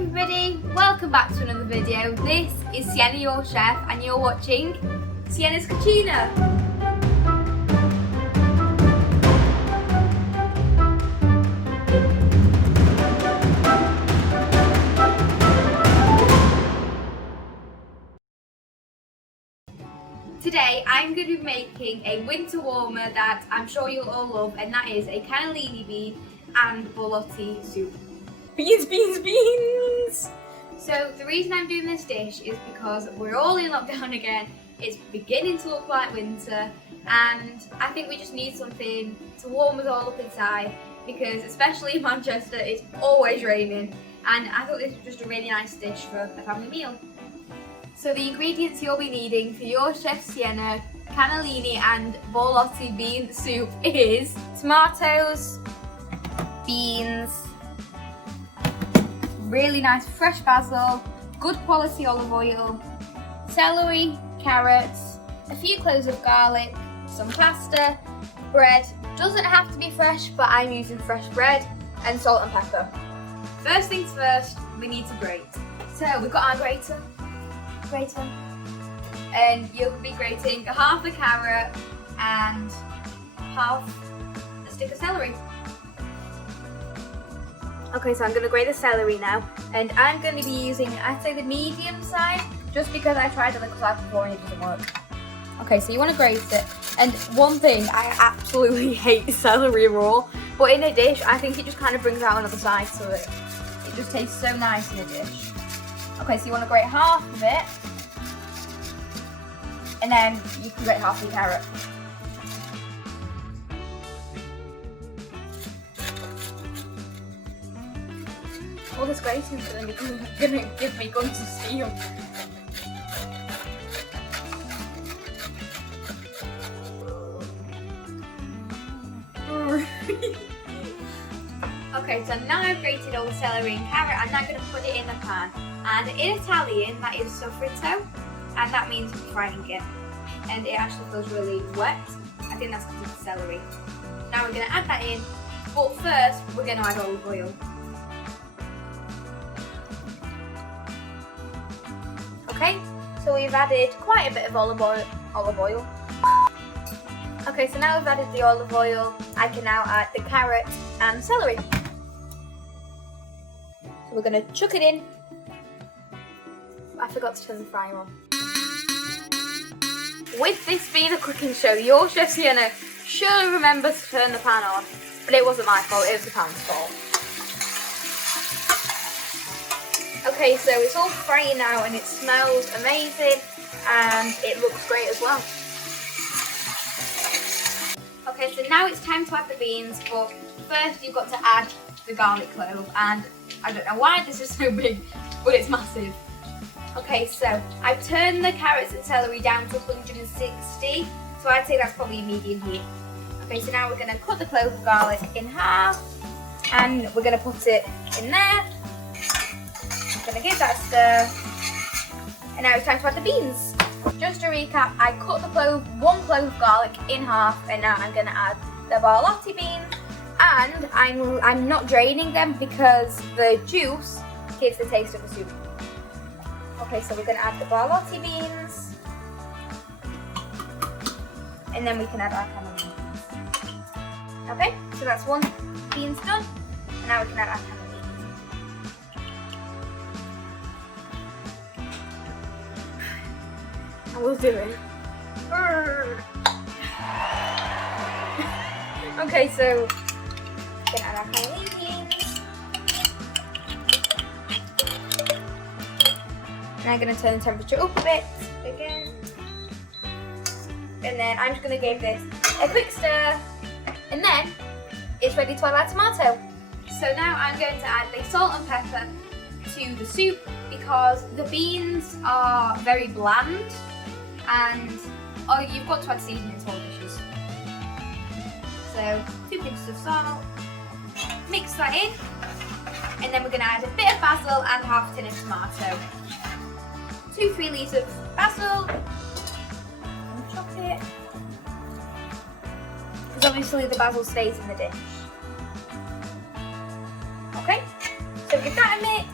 everybody, welcome back to another video. This is Sienna, your chef, and you're watching Sienna's Cucina. Today I'm going to be making a winter warmer that I'm sure you'll all love, and that is a cannellini bean and borlotti soup. Beans, beans, beans! So the reason I'm doing this dish is because we're all in lockdown again. It's beginning to look like winter, and I think we just need something to warm us all up inside, because especially in Manchester it's always raining, and I thought this was just a really nice dish for a family meal. So the ingredients you'll be needing for your Chef Sienna cannellini and Borlotti Bean Soup is tomatoes, beans, really nice fresh basil, good quality olive oil, celery, carrots, a few cloves of garlic, some pasta, bread, doesn't have to be fresh but I'm using fresh bread, and salt and pepper. First things first, we need to grate. So we've got our grater, and you'll be grating half a carrot and half a stick of celery. Okay, so I'm going to grate the celery now, and I'm going to be using, I'd say, the medium size, just because I tried the little size before and it doesn't work. Okay, so you want to grate it, and one thing, I absolutely hate celery raw, but in a dish, I think it just kind of brings out another side to it. It just tastes so nice in a dish. Okay, so you want to grate half of it, and then you can grate half the carrot. All this grating is going to give me guns of steel. Okay, so now I've grated all the celery and carrot, I'm now going to put it in the pan. And in Italian, that is soffritto, and that means frying it. And it actually feels really wet. I think that's because of the celery. Now we're going to add that in, but first we're going to add olive oil. Okay, so we've added quite a bit of olive oil. Okay, so now we've added the olive oil, I can now add the carrot and celery. So we're going to chuck it in. I forgot to turn the fryer on. With this being a cooking show, your Chef Sienna should remember to turn the pan on, but it wasn't my fault, it was the pan's fault. Okay, so it's all frying now and it smells amazing and it looks great as well. Okay, so now it's time to add the beans, but first you've got to add the garlic clove, and I don't know why this is so big, but it's massive. Okay, so I've turned the carrots and celery down to 160, so I'd say that's probably medium heat. Okay, so now we're going to cut the clove of garlic in half, and we're going to put it in there. I'm going to give that a stir, and now it's time to add the beans. Just to recap, I cut the one clove of garlic in half, and now I'm going to add the Borlotti beans, and I'm not draining them because the juice gives the taste of the soup. Okay, so we're going to add the Borlotti beans, and then we can add our cannellini beans. Okay, so that's one beans done, and now we can add our cannellini. I will do it. Okay, so we're going to add our cannellini beans. And I'm going to turn the temperature up a bit again. And then I'm just going to give this a quick stir. And then it's ready to add our tomato. So now I'm going to add the salt and pepper to the soup because the beans are very bland. And you've got to add seasoning to all dishes. So 2 pinches of salt, mix that in, and then we're going to add a bit of basil and half a tin of tomato. 2-3 leaves of basil, and chop it, because obviously the basil stays in the dish. Okay, so give that a mix.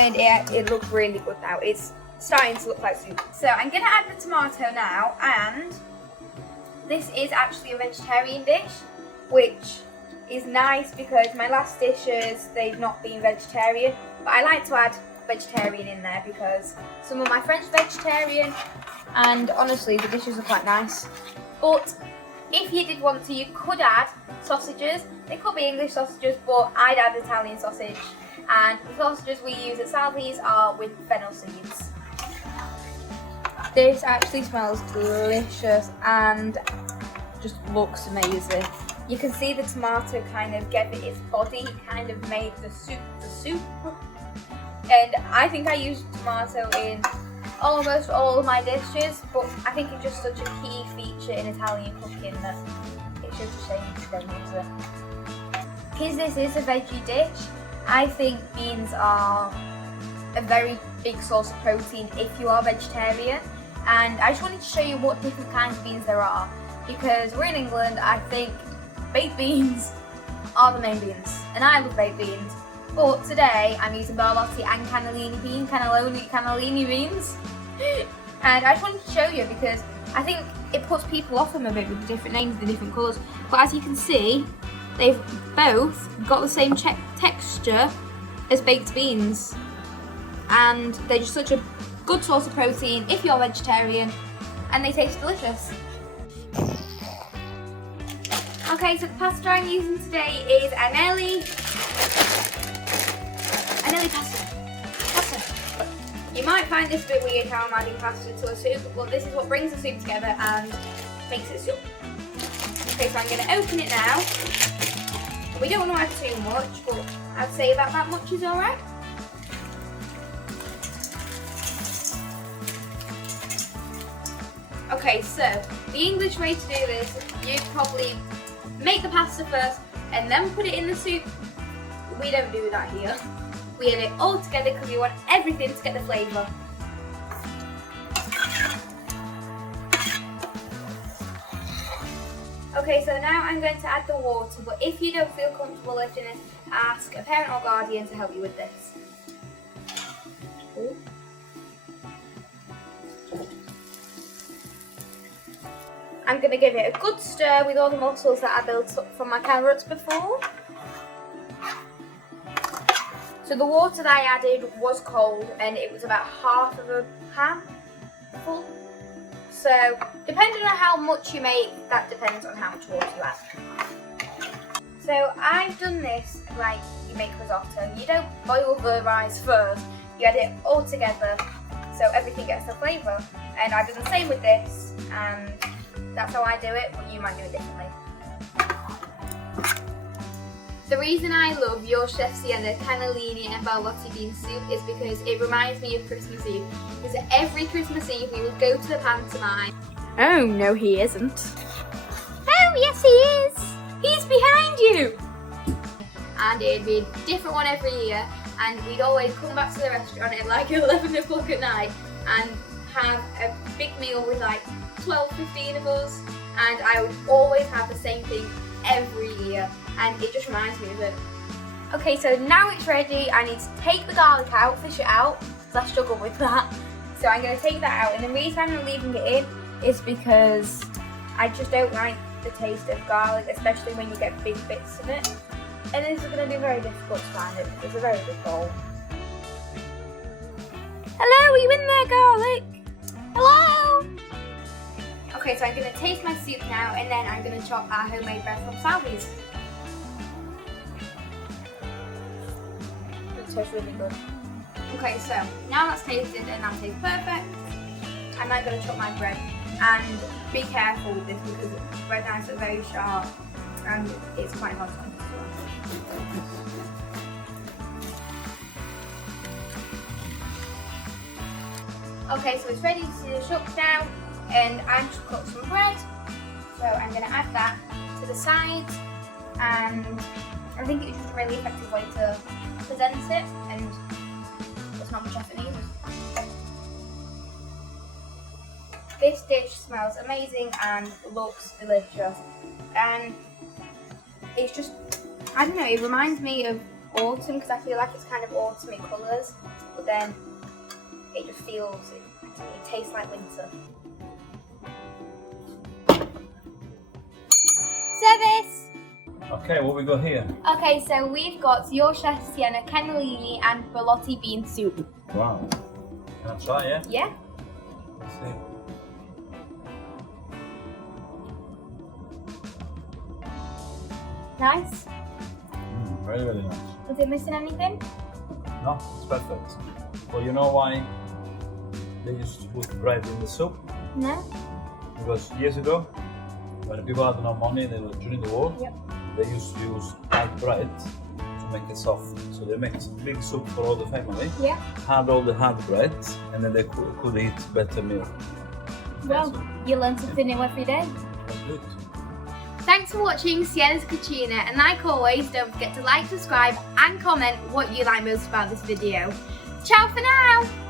and it looks really good now. It's starting to look like soup. So I'm going to add the tomato now, and this is actually a vegetarian dish, which is nice because my last dishes, they've not been vegetarian, but I like to add vegetarian in there because some of my friends are vegetarian, and honestly the dishes are quite nice. But if you did want to, you could add sausages. They could be English sausages, but I'd add Italian sausage, and the sausages we use at Salvi's are with fennel seeds. This actually smells delicious and just looks amazing. You can see the tomato kind of gave it its body, kind of made the soup. And I think I use tomato in almost all of my dishes, but I think it's just such a key feature in Italian cooking that it's just a shame to don't use it. Because this is a veggie dish, I think beans are a very big source of protein if you are vegetarian. And I just wanted to show you what different kinds of beans there are, because we're in England. I think baked beans are the main beans, and I love baked beans. But today I'm using Borlotti and Cannellini Beans, and I just wanted to show you because I think it puts people off them a bit with the different names, the different colours. But as you can see, they've both got the same texture as baked beans, and they're just such a good source of protein if you're vegetarian, and they taste delicious. Okay, so the pasta I'm using today is Cannellini pasta. You might find this a bit weird how I'm adding pasta to a soup, but this is what brings the soup together and makes it soup. Okay, so I'm going to open it now. We don't want to add too much, but I'd say about that much is alright. Okay, so the English way to do this, you'd probably make the pasta first and then put it in the soup. We don't do that here. We add it all together because we want everything to get the flavour. Okay, so now I'm going to add the water, but if you don't feel comfortable lifting it, ask a parent or guardian to help you with this. Ooh. I'm going to give it a good stir with all the mussels that I built up from my carrots before. So the water that I added was cold, and it was about half of a pan full. So depending on how much you make, that depends on how much water you add. So I've done this like you make risotto. You don't boil the rice first, you add it all together so everything gets the flavour. And I've done the same with this, and that's how I do it, but you might do it differently. The reason I love your Chef Sienna Cannellini and Borlotti Bean Soup is because it reminds me of Christmas Eve. Because every Christmas Eve we would go to the pantomime. Oh, no he isn't. Oh, yes he is. He's behind you. And it'd be a different one every year, and we'd always come back to the restaurant at like 11 o'clock at night and have a big meal with like 12, 15 of us, and I would always have the same thing every year, and it just reminds me of it. Okay, so now it's ready. I need to take the garlic out, fish it out, because I struggle with that. So I'm going to take that out, and the reason I'm leaving it in is because I just don't like the taste of garlic, especially when you get big bits of it. And this is going to be very difficult to find it because it's a very big bowl. Hello, are you in there, garlic? Hello? Okay, so I'm going to taste my soup now, and then I'm going to chop our homemade bread from Salvi's. It tastes really good. Okay, so now that's tasted and that tastes perfect, I'm now going to chop my bread. And be careful with this because bread knives are very sharp and it's quite hard to cut. Okay, so it's ready to chop now, and I'm just cut some bread. So I'm going to add that to the sides, and I think it's just a really effective way to present it, and there's not much effort needed. This dish smells amazing and looks delicious, and it's just, I don't know, it reminds me of autumn because I feel like it's kind of autumny colours, but then it just feels, it tastes like winter. Service! Okay, what we got here? Okay, so we've got your chef Sienna, Cannellini and Borlotti Bean Soup. Wow. Can I try, yeah? Yeah. Let's see. Nice. Very, very nice. Was it missing anything? No, it's perfect. Well, you know why they used to put bread in the soup? No? Because years ago, when people had no money, they were during the war, Yep. they used to use hard bread to make it soft. So they make big soup for all the family, Yeah. had all the hard bread, and then they could eat better meal. Well, you learn something new every day. That's good. Thanks for watching Sienna's Cucina, and like always, don't forget to like, subscribe and comment what you like most about this video. Ciao for now!